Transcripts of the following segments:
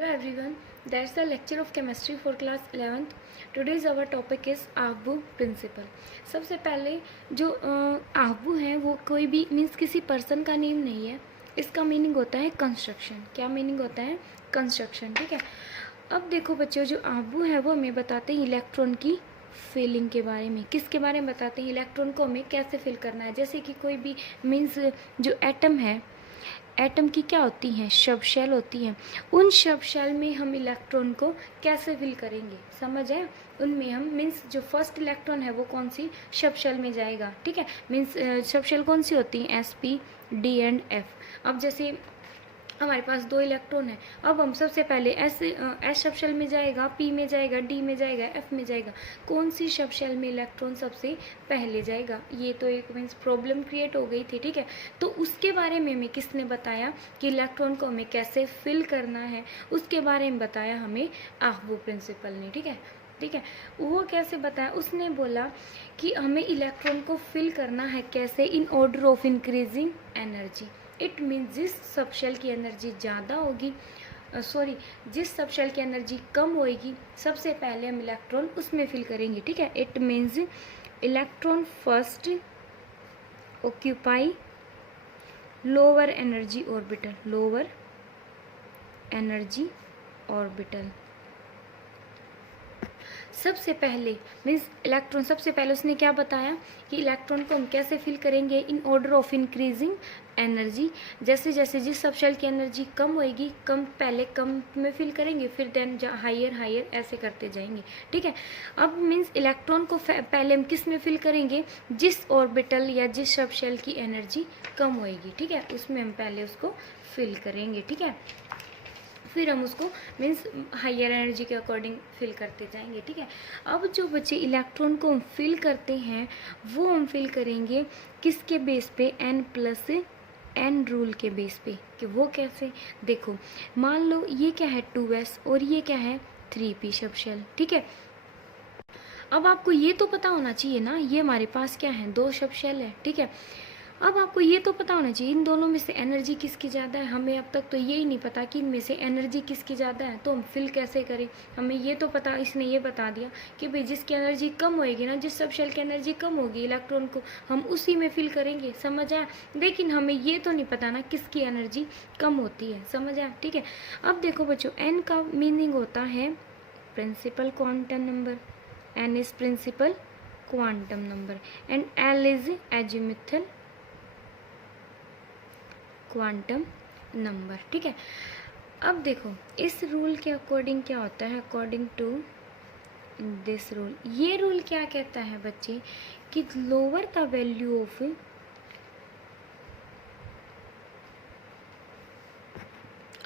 Hello everyone, that's the lecture of chemistry for class 11th. Today's our topic is Aufbau principle. सबसे पहले जो आहबू है वो कोई भी मीन्स किसी पर्सन का नेम नहीं है. इसका मीनिंग होता है कंस्ट्रक्शन. क्या मीनिंग होता है? कंस्ट्रक्शन. ठीक है. अब देखो बच्चों, जो आहबू है वो हमें बताते हैं इलेक्ट्रॉन की फिलिंग के बारे में. किसके बारे में बताते हैं? इलेक्ट्रॉन को हमें कैसे फिल करना है. जैसे कि कोई भी मीन्स जो एटम है, एटम की क्या होती हैं? शब शेल होती हैं. उन शब शेल में हम इलेक्ट्रॉन को कैसे फिल करेंगे? समझ है? उनमें हम मीन्स जो फर्स्ट इलेक्ट्रॉन है वो कौन सी शब शेल में जाएगा. ठीक है. मीन्स शब शेल कौन सी होती हैं? SP, D and F. अब जैसे हमारे पास दो इलेक्ट्रॉन है. अब हम सबसे पहले एस शब शेल में जाएगा, P में जाएगा, D में जाएगा, F में जाएगा. कौन सी शब शेल में इलेक्ट्रॉन सबसे पहले जाएगा? ये तो एक मीन्स प्रॉब्लम क्रिएट हो गई थी. ठीक है. तो उसके बारे में हमें किसने बताया कि इलेक्ट्रॉन को हमें कैसे फिल करना है? उसके बारे में बताया हमें आहबू प्रिंसिपल ने. ठीक है. ठीक है. वो कैसे बताया? उसने बोला कि हमें इलेक्ट्रॉन को फिल करना है कैसे? In order of increasing energy. It means जिस सब शेल की एनर्जी ज़्यादा होगी, जिस सब शेल की एनर्जी कम होएगी, सबसे पहले हम इलेक्ट्रॉन उसमें फिल करेंगे. ठीक है. It means electron first occupy lower energy orbital. Lower energy orbital सबसे पहले मीन्स इलेक्ट्रॉन सबसे पहले उसने क्या बताया कि इलेक्ट्रॉन को हम कैसे फिल करेंगे? In order of increasing energy. जैसे जैसे जिस सब शेल की एनर्जी कम होएगी, कम पहले कम में फिल करेंगे, फिर देन हायर हायर ऐसे करते जाएंगे. ठीक है. अब मीन्स इलेक्ट्रॉन को पहले हम किस में फिल करेंगे? जिस ऑर्बिटल या जिस सब शेल की एनर्जी कम होएगी. ठीक है. उसमें हम पहले उसको फिल करेंगे. ठीक है. फिर हम उसको मीन्स हायर एनर्जी के अकॉर्डिंग फिल करते जाएंगे. ठीक है. अब जो बच्चे इलेक्ट्रॉन को हम फिल करते हैं वो हम फिल करेंगे किसके बेस पे? n+n रूल के बेस पे. कि वो कैसे? देखो, मान लो ये क्या है? 2s और ये क्या है? 3p शब शेल. ठीक है. अब आपको ये तो पता होना चाहिए ना, ये हमारे पास क्या है? दो शब शेल है. ठीक है. अब आपको ये तो पता होना चाहिए इन दोनों में से एनर्जी किसकी ज़्यादा है. हमें अब तक तो यही नहीं पता कि इनमें से एनर्जी किसकी ज़्यादा है, तो हम फिल कैसे करें? हमें ये तो पता, इसने ये बता दिया कि भाई जिसकी एनर्जी कम होएगी ना, जिस सब शेल की एनर्जी कम होगी, इलेक्ट्रॉन को हम उसी में फिल करेंगे. समझ आया? लेकिन हमें ये तो नहीं पता ना किसकी एनर्जी कम होती है. समझ आया? ठीक है. अब देखो बच्चों, n का मीनिंग होता है principal quantum number. n is principal quantum number and l is azimuthal quantum number. ठीक है. अब देखो इस रूल के अकॉर्डिंग क्या होता है? अकॉर्डिंग टू दिस रूल, ये रूल क्या कहता है बच्चे कि लोअर द वैल्यू ऑफ,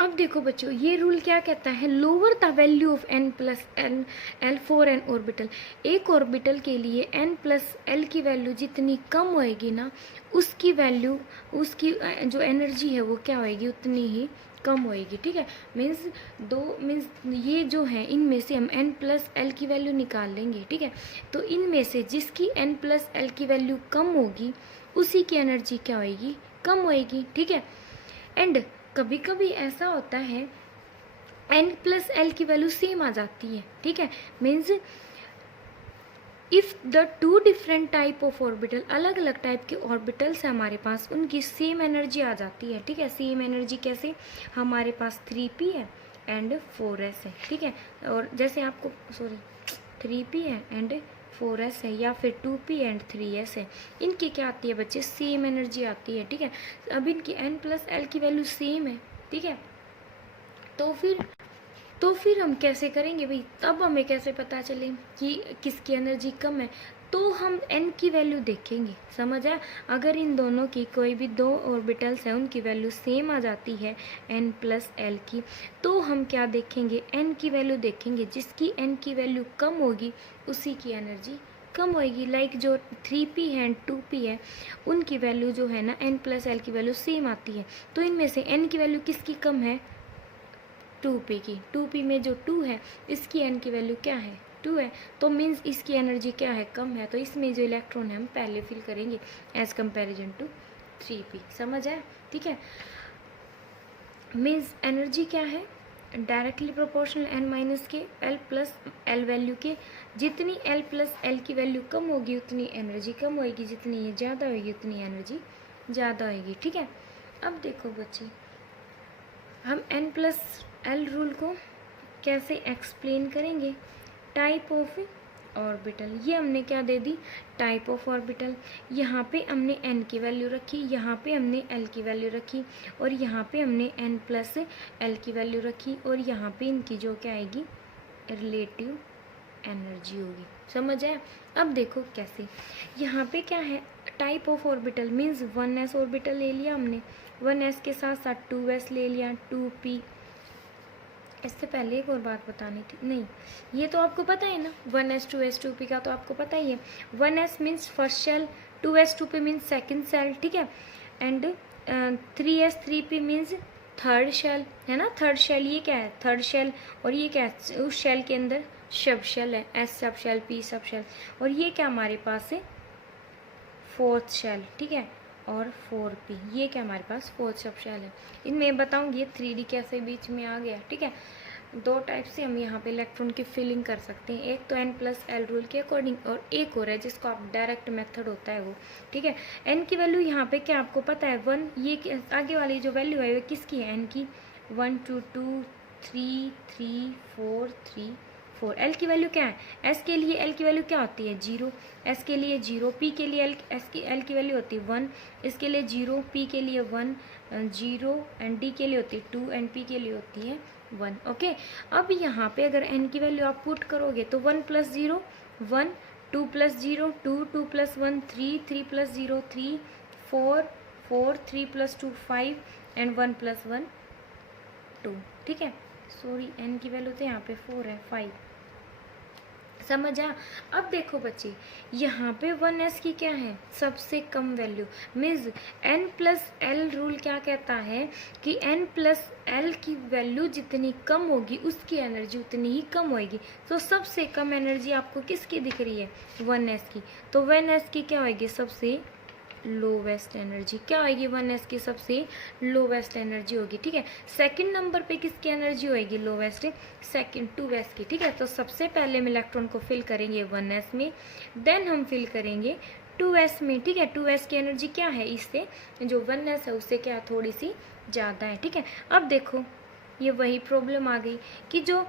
अब देखो बच्चों ये रूल क्या कहता है? Lower the value of n+l for an orbital. एक ऑर्बिटल के लिए n+l की वैल्यू जितनी कम होएगी ना, उसकी वैल्यू, उसकी जो एनर्जी है वो क्या होएगी? उतनी ही कम होएगी. ठीक है. मीन्स ये जो है इनमें से हम n+l की वैल्यू निकाल लेंगे. ठीक है. तो इनमें से जिसकी n+l की वैल्यू कम होगी उसी की एनर्जी क्या होएगी? कम होएगी. ठीक है. एंड कभी कभी ऐसा होता है n+l की वैल्यू सेम आ जाती है. ठीक है. Means if the two different type of orbital, अलग अलग टाइप के ऑर्बिटल्स है हमारे पास, उनकी सेम एनर्जी आ जाती है. ठीक है. सेम एनर्जी कैसे? हमारे पास 3p है एंड 4s है. ठीक है. और जैसे आपको 3p है एंड 4s है, या फिर 2p एंड 3s है, इनकी क्या आती है बच्चे? सेम एनर्जी आती है. ठीक है. अब इनकी n+l की वैल्यू सेम है. ठीक है. तो फिर हम कैसे करेंगे भाई? तब हमें कैसे पता चले कि किसकी एनर्जी कम है? तो हम n की वैल्यू देखेंगे. समझ आया? अगर इन दोनों की कोई भी दो ऑर्बिटल्स हैं उनकी वैल्यू सेम आ जाती है n+l की, तो हम क्या देखेंगे? n की वैल्यू देखेंगे. जिसकी n की वैल्यू कम होगी उसी की एनर्जी कम होएगी. लाइक जो 3p है एंड 2p है, उनकी वैल्यू जो है ना n+l की वैल्यू सेम आती है. तो इनमें से n की वैल्यू किसकी कम है? 2p की. 2p में जो 2 है इसकी n की वैल्यू क्या है? 2 है. तो मीन्स इसकी एनर्जी क्या है? कम है. तो इसमें जो इलेक्ट्रॉन है हम पहले फिल करेंगे एज कंपेरिजन टू 3p. समझ आया? ठीक है. मीन्स एनर्जी क्या है? डायरेक्टली प्रोपोर्शनल n माइनस के l प्लस l वैल्यू के। जितनी l प्लस l की वैल्यू कम होगी उतनी एनर्जी कम होगी, जितनी ये ज़्यादा होगी उतनी एनर्जी ज़्यादा होगी। ठीक है, अब देखो बच्चे, हम n प्लस l रूल को कैसे एक्सप्लेन करेंगे। टाइप ऑफ ऑर्बिटल, ये हमने क्या दे दी, टाइप ऑफ ऑर्बिटल। यहाँ पे हमने n की वैल्यू रखी, यहाँ पे हमने l की वैल्यू रखी, और यहाँ पे हमने n प्लस l की वैल्यू रखी, और यहाँ पे इनकी जो क्या आएगी, रिलेटिव एनर्जी होगी। समझ आया। अब देखो कैसे, यहाँ पे क्या है, type of orbital means 1s orbital ले लिया हमने, 1s के साथ साथ 2s ले लिया, 2p। इससे पहले एक और बात बतानी थी, नहीं ये तो आपको पता है ना, 1s 2s 2p का तो आपको पता ही है। 1s means first shell, 2s 2p means second shell, ठीक है, and 3s 3p means third shell, है ना। थर्ड शेल ये क्या है, थर्ड शेल, और ये क्या है, उस शेल के अंदर सब शेल है, s सब शेल, p सब शेल, और ये क्या हमारे पास है, फोर्थ शेल, ठीक है, और 4p, ये क्या हमारे पास फोर्थ सब शेल है। इनमें बताऊंगी ये 3D कैसे बीच में आ गया। ठीक है, दो टाइप से हम यहाँ पे इलेक्ट्रॉन की फिलिंग कर सकते हैं, एक तो n प्लस l रूल के अकॉर्डिंग, और एक और है जिसको आप डायरेक्ट मेथड होता है वो। ठीक है, n की वैल्यू यहाँ पे क्या आपको पता है, 1, ये आगे वाली जो वैल्यू है वो किसकी है, n की, 1 2 2 3 3 4 3 4। l की वैल्यू क्या है, s के लिए l की वैल्यू क्या होती है, 0, s के लिए 0, p के लिए l की वैल्यू होती है 1, इसके लिए 0, p के लिए 1 0, एंड d के लिए होती है 2, एंड p के लिए होती है 1। ओके, अब यहाँ पे अगर n की वैल्यू आप पुट करोगे तो 1 plus 0 1, 2 plus 0 2, 2 plus 1 3, 3 plus 0 3, 4 4, 3 plus 2 5, and 1 plus 1 2। ठीक है, सॉरी n की वैल्यू तो यहाँ पे 4 है, 5। समझ आ। अब देखो बच्चे, यहाँ पे 1s की क्या है, सबसे कम value, means n plus l rule क्या कहता है कि n प्लस l की वैल्यू जितनी कम होगी उसकी एनर्जी उतनी ही कम होगी। तो सबसे कम एनर्जी आपको किसकी दिख रही है, 1s की, तो 1s की क्या होगी, सबसे लोवेस्ट एनर्जी, क्या होगी, 1s की सबसे लोवेस्ट एनर्जी होगी। ठीक है, सेकंड नंबर पे किसकी एनर्जी होगी लोवेस्ट, सेकंड 2s की। ठीक है, तो सबसे पहले हम इलेक्ट्रॉन को फिल करेंगे 1s में, देन हम फिल करेंगे 2s में। ठीक है, 2s की एनर्जी क्या है, इससे जो 1s है उससे क्या थोड़ी सी ज़्यादा है। ठीक है, अब देखो ये वही प्रॉब्लम आ गई कि जो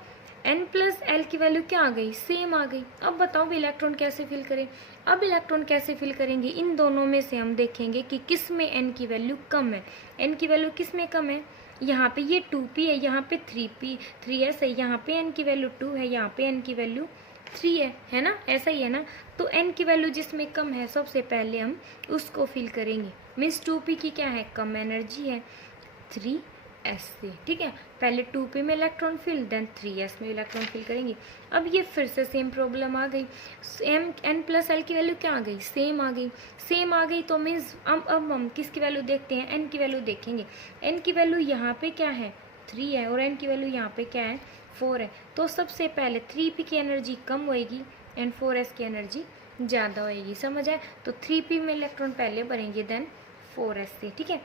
n प्लस l की वैल्यू क्या आ गई, सेम आ गई। अब बताओ इलेक्ट्रॉन कैसे फिल करें। अब इलेक्ट्रॉन कैसे फिल करेंगे, इन दोनों में से हम देखेंगे कि किस में n की वैल्यू कम है। n की वैल्यू किस में कम है, यहाँ पे ये 2p है, यहाँ पे 3s है, यहाँ पे n की वैल्यू 2 है, यहाँ पे n की वैल्यू 3 है ना, ऐसा ही है ना। तो n की वैल्यू जिसमें कम है सबसे पहले हम उसको फिल करेंगे, मीन्स 2p की क्या है, कम एनर्जी है 3s से। ठीक है, पहले 2p में इलेक्ट्रॉन फिल, देन 3s में इलेक्ट्रॉन फिल करेंगे। अब ये फिर से सेम प्रॉब्लम आ गई, n प्लस l की वैल्यू क्या आ गई, सेम आ गई। सेम आ गई तो मीन्स अब हम किसकी वैल्यू देखते हैं, n की वैल्यू देखेंगे। n की वैल्यू यहाँ पे क्या है, 3 है, और n की वैल्यू यहाँ पे क्या है, 4 है। तो सबसे पहले 3p की एनर्जी कम होएगी एंड 4s की एनर्जी ज़्यादा होएगी। समझ आए, तो 3p में इलेक्ट्रॉन पहले भरेंगे देन 4s से। ठीक है,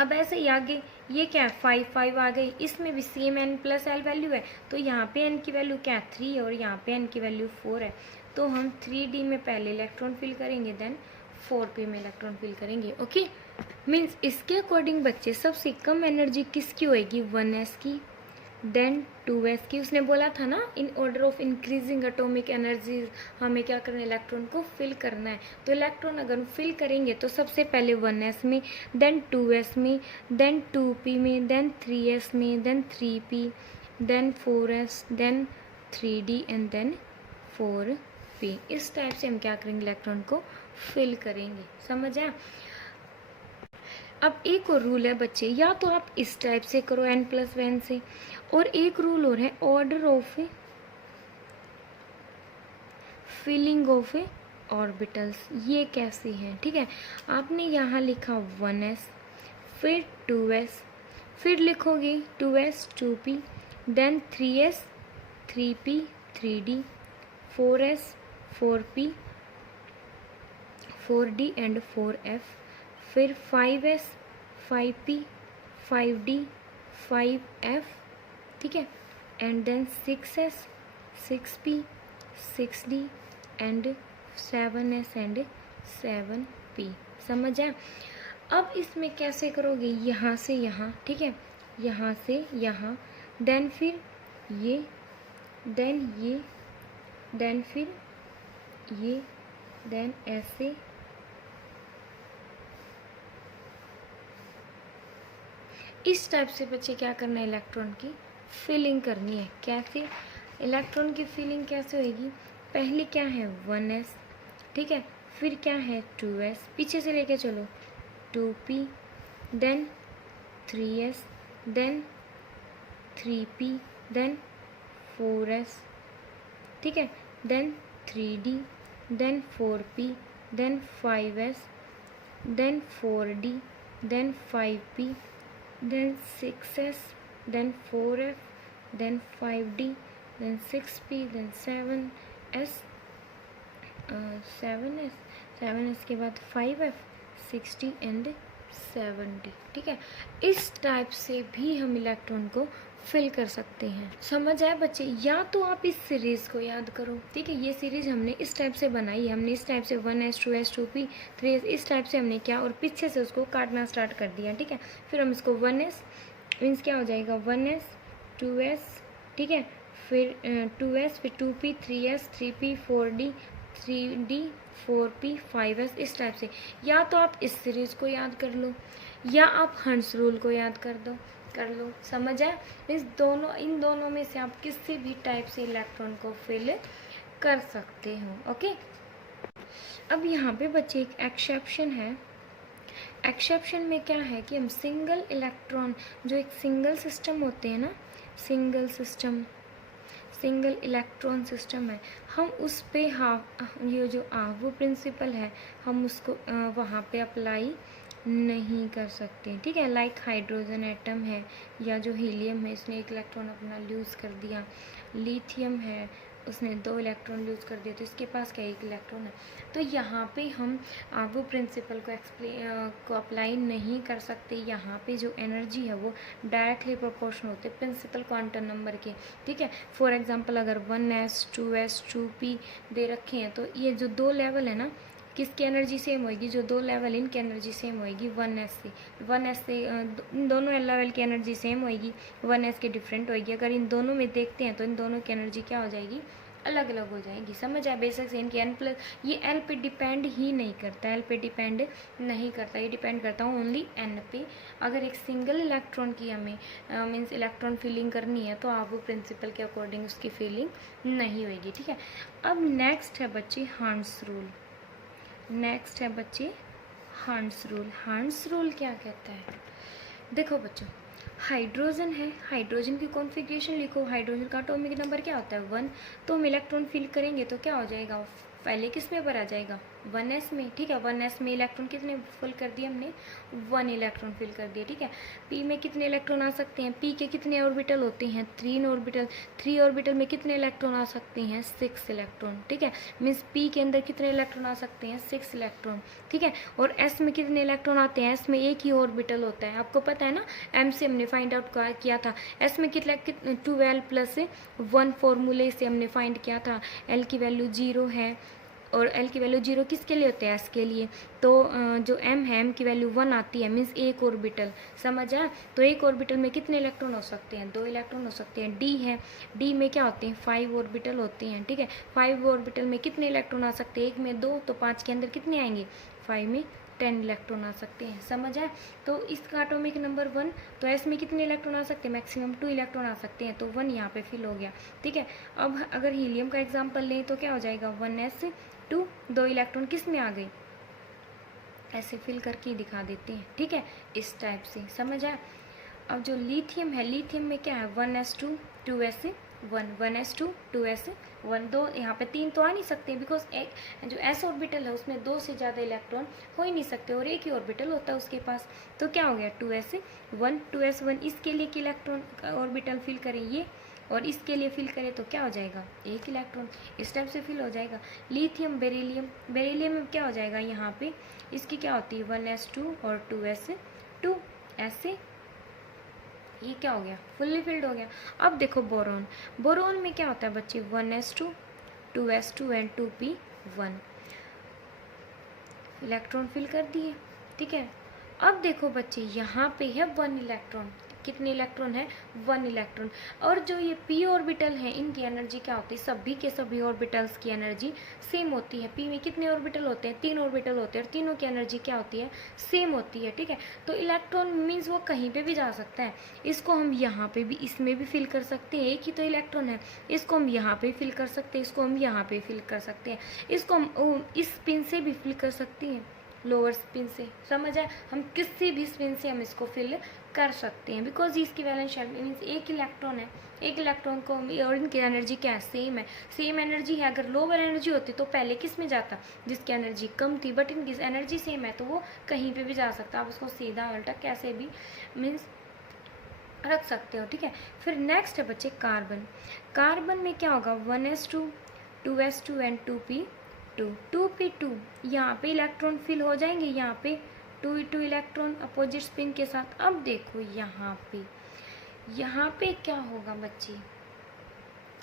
अब ऐसे ही आगे ये क्या है, 5 आ गई, इसमें भी same n plus l value है, तो यहाँ पे n की वैल्यू क्या है, 3 है, और यहाँ पे n की वैल्यू 4 है। तो हम 3d में पहले इलेक्ट्रॉन फिल करेंगे देन 4p में इलेक्ट्रॉन फिल करेंगे। ओके, मीन्स इसके अकॉर्डिंग बच्चे सबसे कम एनर्जी किसकी होएगी, 1s की, देन 2s की। उसने बोला था ना, in order of increasing atomic energy हमें क्या करना है, इलेक्ट्रॉन को फिल करना है। तो इलेक्ट्रॉन अगर फिल करेंगे तो सबसे पहले 1s में, देन 2s में, देन 2p में, देन 3s में, then 3p, then 4s, then 3d and then 4p। इस टाइप से हम क्या करेंगे, इलेक्ट्रॉन को फिल करेंगे। समझ आया। अब एक और रूल है बच्चे, या तो आप इस टाइप से करो n प्लस 1 से, और एक रूल और है order of filling of orbitals. ये कैसे हैं, ठीक है, आपने यहाँ लिखा 1s, फिर 2s, फिर लिखोगे 2s 2p, then 3s 3p 3d, 4s 4p 4d and 4f, फिर 5s 5p 5d 5f ठीक है, and then 6s 6p 6d and 7s and 7p। समझ आया? अब इसमें कैसे करोगे, यहाँ से यहाँ, ठीक है, यहाँ से यहाँ, देन फिर ये, देन ये, देन फिर ये, देन ऐसे, इस टाइप से बच्चे क्या करना है, इलेक्ट्रॉन की फिलिंग करनी है। कैसे इलेक्ट्रॉन की फिलिंग कैसे होगी, पहले क्या है 1s, ठीक है, फिर क्या है 2s, पीछे से लेके चलो 2p, then 3s, then 3p, then 4s, ठीक है, then 3d, then 4p, then 5s, then 4d, then 5p, then 6s, then 4f, then 5d, then 6p, then 7s, 7s के बाद 5f, 6d एंड 7d। ठीक है, इस type से भी हम इलेक्ट्रॉन को फिल कर सकते हैं। समझ आया बच्चे? या तो आप इस सीरीज को याद करो, ठीक है, ये सीरीज हमने इस टाइप से बनाई है, हमने इस टाइप से 1s 2s 2p 3s इस टाइप से हमने क्या, और पीछे से उसको काटना स्टार्ट कर दिया। ठीक है, फिर हम इसको 1s मीन्स क्या हो जाएगा 1s 2s, ठीक है, फिर 2s, फिर 2p 3s 3p 4d 3d 4p 5s इस टाइप से। या तो आप इस सीरीज को याद कर लो, या आप हंस रूल को याद कर लो। समझ आए? इन दोनों में से आप किसी भी टाइप से इलेक्ट्रॉन को फिल कर सकते हो। ओके, अब यहाँ पे बच्चे एक एक्सेप्शन है। एक्सेप्शन में क्या है कि हम सिंगल इलेक्ट्रॉन, जो एक सिंगल सिस्टम होते हैं ना, सिंगल इलेक्ट्रॉन सिस्टम है, हम उस पे ये जो आव्यू प्रिंसिपल है हम उसको वहाँ पे अप्लाई नहीं कर सकते। ठीक है, लाइक हाइड्रोजन एटम है या जो हीलियम है, इसने एक इलेक्ट्रॉन अपना लूज़ कर दिया, लिथियम है उसने 2 इलेक्ट्रॉन लूज़ कर दिए, तो इसके पास क्या 1 इलेक्ट्रॉन है। तो यहाँ पे हम आव्यू प्रिंसिपल को अप्लाई नहीं कर सकते। यहाँ पे जो एनर्जी है वो डायरेक्टली प्रोपोर्शनल होते हैं प्रिंसिपल क्वांटम नंबर के। ठीक है, फॉर एग्जांपल अगर 1s 2s 2p दे रखे हैं, तो ये जो 2 लेवल है ना, किसकी एनर्जी सेम होएगी, जो 2 लेवल इनकी एनर्जी सेम होएगी 1s से इन दोनों लेवल की एनर्जी सेम होएगी, 1s के डिफरेंट होएगी। अगर इन दोनों में देखते हैं तो इन दोनों की एनर्जी क्या हो जाएगी, अलग अलग हो जाएगी। समझ आए? बेशक से इनकी n प्लस, ये l पे डिपेंड ही नहीं करता, l पे डिपेंड नहीं करता, ये डिपेंड करता हूँ ओनली n पे। अगर एक सिंगल इलेक्ट्रॉन की हमें मीन्स इलेक्ट्रॉन फिलिंग करनी है तो आव्यू प्रिंसिपल के अकॉर्डिंग उसकी फिलिंग नहीं होएगी। ठीक है, अब नेक्स्ट है बच्चे हर्ट्ज रूल। हर्ट्ज रूल क्या कहता है? देखो बच्चों, हाइड्रोजन है, हाइड्रोजन की कॉन्फ़िगरेशन लिखो, हाइड्रोजन का एटॉमिक नंबर क्या होता है 1, तो हम इलेक्ट्रॉन फिल करेंगे तो क्या हो जाएगा, पहले किस में भरा जाएगा 1s में। ठीक है, 1s में इलेक्ट्रॉन कितने फिल कर दिए हमने, 1 इलेक्ट्रॉन फिल कर दिए। ठीक है, p में कितने इलेक्ट्रॉन आ सकते हैं, p के कितने ऑर्बिटल होते हैं 3 ऑर्बिटल, 3 ऑर्बिटल में कितने इलेक्ट्रॉन आ सकते हैं 6 इलेक्ट्रॉन। ठीक है, मीन्स p के अंदर कितने इलेक्ट्रॉन आ सकते हैं 6 इलेक्ट्रॉन। ठीक है, और s में कितने इलेक्ट्रॉन आते हैं, s में एक ही ऑर्बिटल होता है, आपको पता है ना, m से हमने फाइंड आउट किया था। s में कितना 12 प्लस 1 फॉर्मूले से हमने फाइंड किया था, l की वैल्यू 0 है, और l की वैल्यू 0 किसके लिए होते हैं, s के लिए। तो जो m है, m की वैल्यू 1 आती है, मीन्स एक ऑर्बिटल। समझ आया? तो एक ऑर्बिटल में कितने इलेक्ट्रॉन हो सकते हैं, 2 इलेक्ट्रॉन हो सकते हैं। d है, d में क्या होते हैं 5 ऑर्बिटल होते हैं। ठीक है, 5 ऑर्बिटल में कितने इलेक्ट्रॉन आ सकते हैं, 1 में 2, तो 5 के अंदर कितने आएंगे, 5 में 10 इलेक्ट्रॉन आ सकते हैं। समझ आए? तो इसका एटॉमिक नंबर 1, तो s में कितने इलेक्ट्रॉन आ सकते हैं, मैक्सिमम 2 इलेक्ट्रॉन आ सकते हैं, तो 1 यहाँ पे फिल हो गया। ठीक है, अब अगर हीलियम का एग्जाम्पल लें तो क्या हो जाएगा 1s 2 इलेक्ट्रॉन किस में आ गए, ऐसे फिल करके दिखा देते हैं। ठीक है, इस टाइप से। समझ आया? अब जो लिथियम है, लिथियम में क्या है 1s 2s 1s 2s 1, 2 यहाँ पे 3 तो आ नहीं सकते, बिकॉज एक जो s ऑर्बिटल है उसमें 2 से ज़्यादा इलेक्ट्रॉन हो ही नहीं सकते, और एक ही ऑर्बिटल होता है उसके पास। तो क्या हो गया 2s 1 इसके लिए इलेक्ट्रॉन ऑर्बिटल फिल करें ये, और इसके लिए फिल करें तो क्या हो जाएगा 1 इलेक्ट्रॉन, इस टाइप से फिल हो जाएगा। लिथियम बेरिलियम में क्या हो जाएगा, यहाँ पे इसकी क्या होती है 1s 2 और 2s 2 ऐसे ये क्या हो गया, फुल्ली फिल्ड हो गया। अब देखो बोरोन, बोरोन में क्या होता है बच्चे, 1s2 2s2 and 2p1, electron fill कर दिए, ठीक है। अब देखो बच्चे यहाँ पे है 1 इलेक्ट्रॉन, कितने इलेक्ट्रॉन है, 1 इलेक्ट्रॉन। और जो ये p ऑर्बिटल है इनकी एनर्जी क्या होती है, सभी के सभी ऑर्बिटल्स की एनर्जी सेम होती है। p में कितने ऑर्बिटल होते हैं, 3 ऑर्बिटल होते हैं, और तीनों की एनर्जी क्या होती है, सेम होती है, ठीक है। तो इलेक्ट्रॉन मीन्स वो कहीं पे भी जा सकता है, इसको हम यहाँ पे भी, इसमें भी फिल कर सकते हैं, एक ही तो इलेक्ट्रॉन है, इसको हम यहाँ पे फिल कर सकते हैं, इसको हम यहाँ पे फिल कर सकते हैं, इसको हम इस पिन से भी फिल कर सकते हैं, लोअर स्पिन से, समझ आए, हम किसी भी स्पिन से हम इसको फिल कर सकते हैं, बिकॉज इसकी वैलेंस शेल मीन्स एक इलेक्ट्रॉन है, एक इलेक्ट्रॉन को, और इनकी एनर्जी क्या है, सेम है, सेम एनर्जी है। अगर लोअर एनर्जी होती तो पहले किस में जाता, जिसकी एनर्जी कम थी, बट इनकी एनर्जी सेम है तो वो कहीं पे भी जा सकता, आप उसको सीधा उल्टा कैसे भी मीन्स रख सकते हो, ठीक है। फिर नेक्स्ट है बच्चे कार्बन, कार्बन में क्या होगा, 1s2 2s2 and 2p2, 2p2, यहाँ पे इलेक्ट्रॉन फिल हो जाएंगे, यहाँ पे 2 इलेक्ट्रॉन अपोजिट स्पिन के साथ। अब देखो यहाँ पे क्या होगा बच्चे,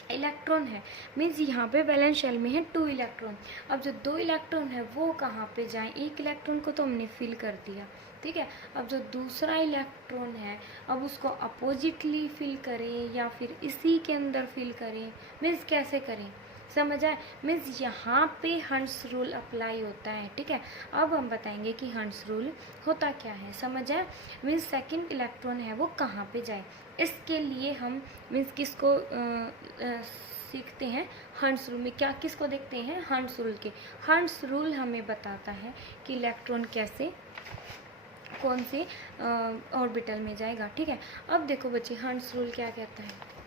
इलेक्ट्रॉन है मीन्स यहाँ पे वैलेंस शेल में है 2 इलेक्ट्रॉन। अब जो 2 इलेक्ट्रॉन है वो कहाँ पे जाए, एक इलेक्ट्रॉन को तो हमने फिल कर दिया, ठीक है। अब जो दूसरा इलेक्ट्रॉन है अब उसको अपोजिटली फिल करें या फिर इसी के अंदर फिल करें, मीन्स कैसे करें, समझ आए, मीन्स यहाँ पे हंस रूल अप्लाई होता है, ठीक है। अब हम बताएंगे कि हंस रूल होता क्या है, समझ आए, मीन्स सेकंड इलेक्ट्रॉन है वो कहाँ पे जाए, इसके लिए हम मीन्स किसको सीखते हैं, हंस रूल में, क्या किसको देखते हैं, हंस रूल के। हंस रूल हमें बताता है कि इलेक्ट्रॉन कैसे कौन से ऑर्बिटल में जाएगा, ठीक है। अब देखो बच्चे हंस रूल क्या कहता है,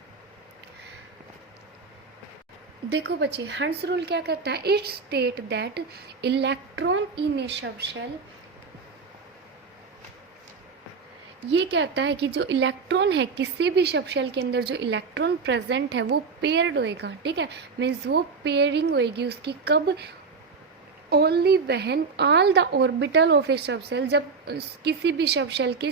देखो बच्चे हंस रूल क्या कहता है, it state that electron in a sub shell, ये कहता है कि जो इलेक्ट्रॉन है किसी भी सब शेल के अंदर जो इलेक्ट्रॉन प्रेजेंट है वो पेयर्ड होएगा, ठीक है, मीन्स वो पेयरिंग होएगी उसकी कब, only when all the orbital of a sub shell, जब किसी भी सब शेल के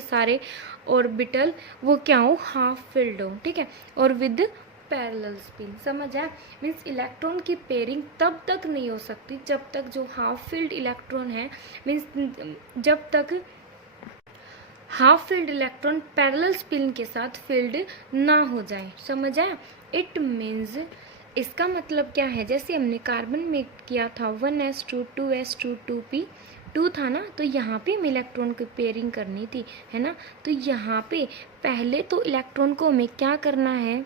सारे ऑर्बिटल वो क्या हो, हाफ फिल्ड हो, ठीक है, और विद पैरेलल स्पिन, समझ आया, मीन्स इलेक्ट्रॉन की पेयरिंग तब तक नहीं हो सकती जब तक जो हाफ फिल्ड इलेक्ट्रॉन है, मीन्स जब तक half filled electron parallel spin के साथ फिल्ड ना हो जाए, समझ आया। इट मीन्स इसका मतलब क्या है, जैसे हमने कार्बन में किया था 1s2 2s2 2p2 था ना, तो यहाँ पे हमें इलेक्ट्रॉन की पेयरिंग करनी थी, है ना। तो यहाँ पे पहले तो इलेक्ट्रॉन को हमें क्या करना है,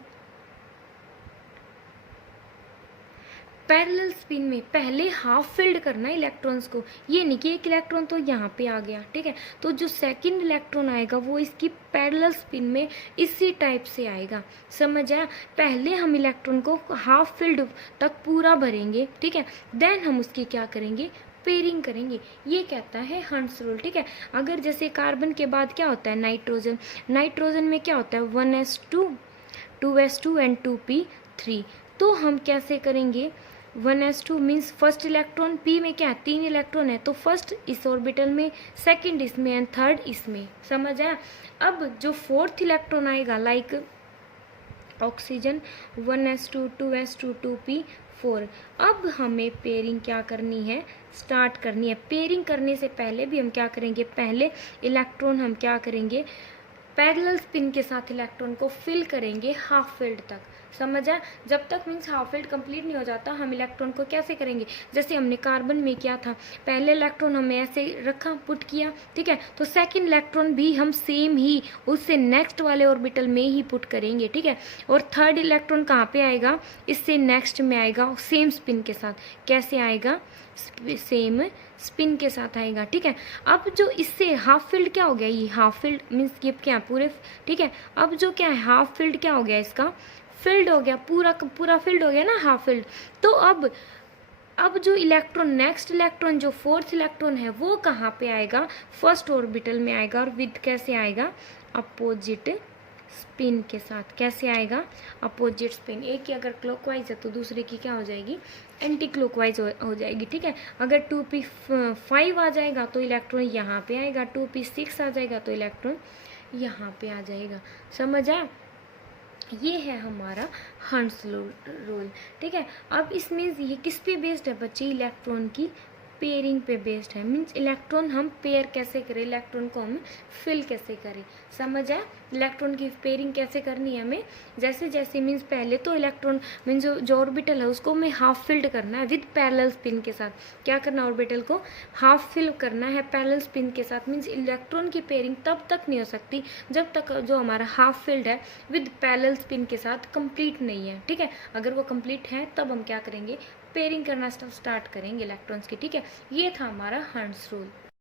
पैरेलल स्पिन में पहले हाफ फिल्ड करना है इलेक्ट्रॉन्स को, ये नहीं कि एक इलेक्ट्रॉन तो यहाँ पे आ गया, ठीक है। तो जो सेकंड इलेक्ट्रॉन आएगा वो इसकी पैरेलल स्पिन में इसी टाइप से आएगा, समझ आया। पहले हम इलेक्ट्रॉन को हाफ फिल्ड तक पूरा भरेंगे, ठीक है, देन हम उसकी क्या करेंगे, पेयरिंग करेंगे, ये कहता है हंस रूल, ठीक है। अगर जैसे कार्बन के बाद क्या होता है, नाइट्रोजन, नाइट्रोजन में क्या होता है 1s2 2s2 एंड 2p3, तो हम कैसे करेंगे, 1s2 means first electron, p में क्या है 3 इलेक्ट्रॉन है, तो फर्स्ट इस ऑर्बिटल में, सेकंड इसमें एंड थर्ड इसमें, समझ आया। अब जो फोर्थ इलेक्ट्रॉन आएगा like oxygen 1s2 2s2 2p4, अब हमें पेयरिंग क्या करनी है, स्टार्ट करनी है। पेयरिंग करने से पहले भी हम क्या करेंगे, पहले इलेक्ट्रॉन हम क्या करेंगे, पैरेलल स्पिन के साथ इलेक्ट्रॉन को फिल करेंगे हाफ फिल्ड तक, समझ आया। जब तक मीन्स हाफ फिल्ड कंप्लीट नहीं हो जाता हम इलेक्ट्रॉन को कैसे करेंगे, जैसे हमने कार्बन में किया था, पहले इलेक्ट्रॉन हमने ऐसे रखा पुट किया, ठीक है, तो सेकंड इलेक्ट्रॉन भी हम सेम ही उससे नेक्स्ट वाले ऑर्बिटल में ही पुट करेंगे, ठीक है। और थर्ड इलेक्ट्रॉन कहाँ पे आएगा, इससे नेक्स्ट में आएगा सेम स्पिन के साथ, कैसे आएगा, सेम स्पिन के साथ आएगा, ठीक है। अब जो इससे हाफ फिल्ड क्या हो गया, ये हाफ फिल्ड मीन्स ये क्या पूरे, ठीक है। अब जो क्या है हाफ फिल्ड क्या हो गया, इसका फिल्ड हो गया, पूरा फिल्ड हो गया ना हाफ फिल्ड। तो अब जो इलेक्ट्रॉन नेक्स्ट इलेक्ट्रॉन जो फोर्थ इलेक्ट्रॉन है वो कहाँ पे आएगा, फर्स्ट ऑर्बिटल में आएगा, और विद कैसे आएगा, अपोजिट स्पिन के साथ, कैसे आएगा, अपोजिट स्पिन। एक की अगर क्लॉकवाइज है तो दूसरे की क्या हो जाएगी, एंटी क्लॉकवाइज हो जाएगी, ठीक है। अगर 2p5 आ जाएगा तो इलेक्ट्रॉन यहाँ पे आएगा, 2p6 आ जाएगा तो इलेक्ट्रॉन यहाँ पे आ जाएगा। समझ आया? ये है हमारा हंस रूल। ठीक है, अब इसमें ये किस पे बेस्ड है बच्चे? इलेक्ट्रॉन की पेयरिंग पे बेस्ड है। मीन्स इलेक्ट्रॉन हम पेयर कैसे करें, इलेक्ट्रॉन को हम फिल कैसे करें। समझ आया? इलेक्ट्रॉन की पेयरिंग कैसे करनी है हमें? जैसे जैसे मीन्स पहले तो इलेक्ट्रॉन मीन्स जो ऑर्बिटल है उसको हमें हाफ फिल्ड करना है विद पैरेलल स्पिन के साथ। क्या करना है? ऑर्बिटल को हाफ फिल करना है पैरेलल स्पिन के साथ। मीन्स इलेक्ट्रॉन की पेयरिंग तब तक नहीं हो सकती जब तक जो हमारा हाफ फिल्ड है विद पैरेलल स्पिन के साथ कंप्लीट नहीं है। ठीक है, अगर वो कंप्लीट है तब हम क्या करेंगे? पेयरिंग करना स्टार्ट करेंगे इलेक्ट्रॉन्स की। ठीक है, ये था हमारा हर्ट्ज रूल।